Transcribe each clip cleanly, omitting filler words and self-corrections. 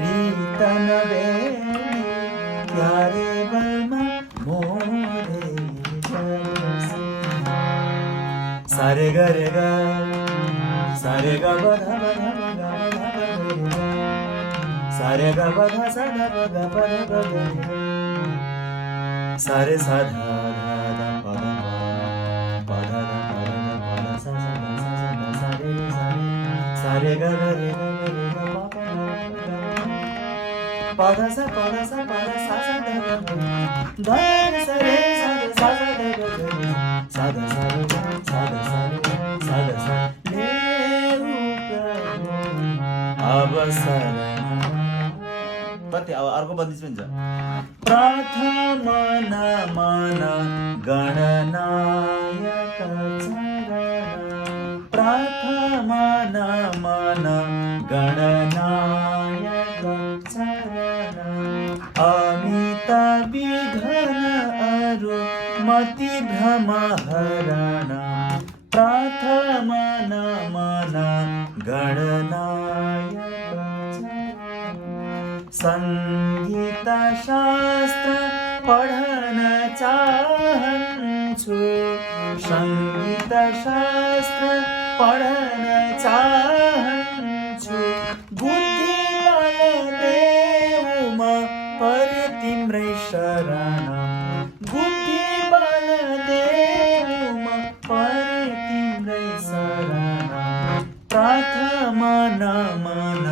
प्रीतन बेनी प्यारे बलमा मोरे जगसी सारे ग रे ग सारे ग ब ध ब ध ब ग ब ध ब रे ग सारे ग ब ध स ध ब ग ब ध ब ग रे सारे सा ध ध ध प ध प ध ध प ध ध प ध स स ध स स ध सा रे रे सारे ग ग रे ग ग रे ग प ध स प ध स प ध सा सा ध ग ग ध रे स रे सा ध सा सा ध ग ग सा ध सा रे सा ध सा रे सा ध सा लेऊ प्रभु अवसर कति अब अर्को बन्दिस पनि छ प्रथम नमन गणनायक चरण प्रथम नमन गणनायक चरण अमित विघ्न अरु मति भ्रम हरण प्रथम नमन गणनायक संगीत शास्त्र पढ्न चाहन्छु संगीत शास्त्र पढ्न चाहन्छु बुद्धि बल देऊ म परे तिम्रै शरण बुद्धि बल देऊ म परे तिम्रै शरण प्रथम नमन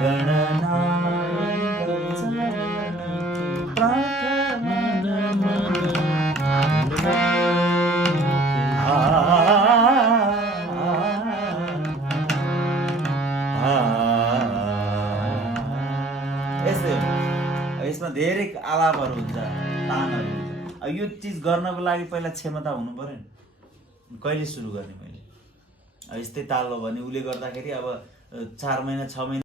गणनायक प्रथम नमन यसमा धेरै आलापहरू हुन्छ तानहरू हुन्छ अब यो चिज गर्नको लागि पहिला क्षमता हुनु पर्यो नि कहिले सुरु गर्ने मैले अब यस्तै ताल हो भने उसले गर्दाखेरि अब 4 महिना 6 महिना